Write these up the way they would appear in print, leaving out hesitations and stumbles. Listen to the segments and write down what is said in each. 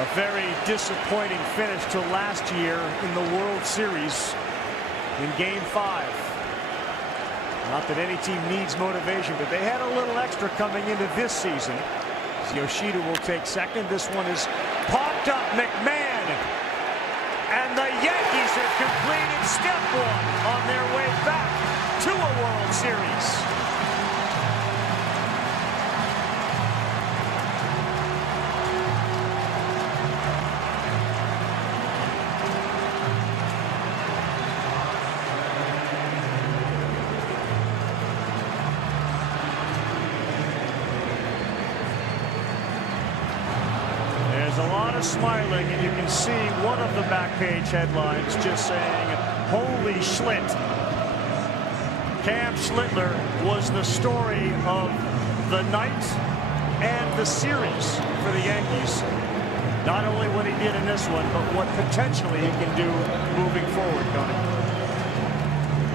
A very disappointing finish to last year in the World Series in Game 5. Not that any team needs motivation, but they had a little extra coming into this season. Yoshida will take second. This one is popped up. McMahon. And the Yankees have completed step one on their way back to a World Series. There's a lot of smiling, and you can see one of the back page headlines just saying, "Holy Schlitt." Cam Schlittler was the story of the night and the series for the Yankees. Not only what he did in this one, but what potentially he can do moving forward, Tony.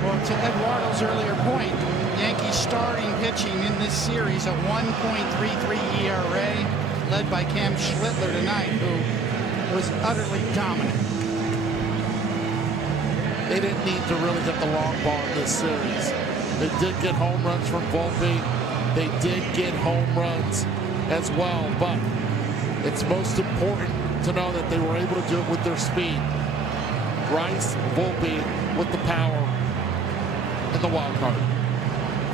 Well, to Eduardo's earlier point, Yankees starting pitching in this series, a 1.33 ERA, led by Cam Schlittler tonight, who was utterly dominant. They didn't need to really hit the long ball in this series. They did get home runs from Volpe. They did get home runs as well, but it's most important to know that they were able to do it with their speed. Rice, Volpe with the power and the wild card.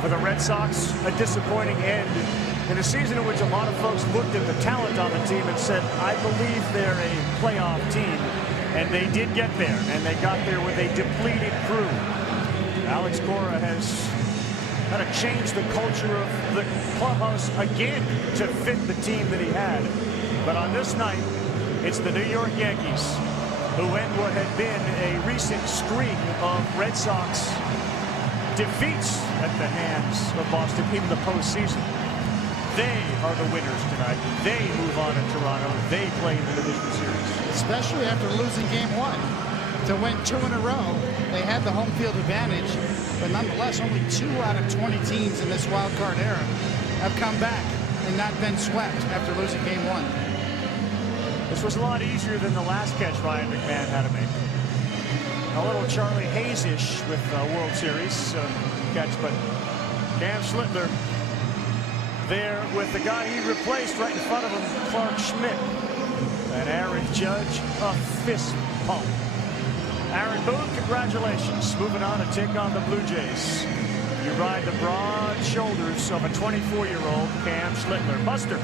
For the Red Sox, a disappointing end in a season in which a lot of folks looked at the talent on the team and said, I believe they're a playoff team. And they did get there, and they got there with a depleted crew. Alex Cora has kind of changed the culture of the clubhouse again to fit the team that he had. But on this night, it's the New York Yankees who end what had been a recent string of Red Sox defeats at the hands of Boston in the postseason. They are the winners tonight. They move on to Toronto. They play in the division series. Especially after losing Game 1. To win 2 in a row, they had the home field advantage, but nonetheless, only 2 out of 20 teams in this wild card era have come back and not been swept after losing Game 1. This was a lot easier than the last catch Ryan McMahon had to make. A little Charlie Hayes-ish with World Series catch, but Cam Schlittler there with the guy he replaced right in front of him, Clark Schmidt. And Aaron Judge, a fist pump. Aaron Boone, congratulations. Moving on to take on the Blue Jays. You ride the broad shoulders of a 24-year-old Cam Schlittler. Buster.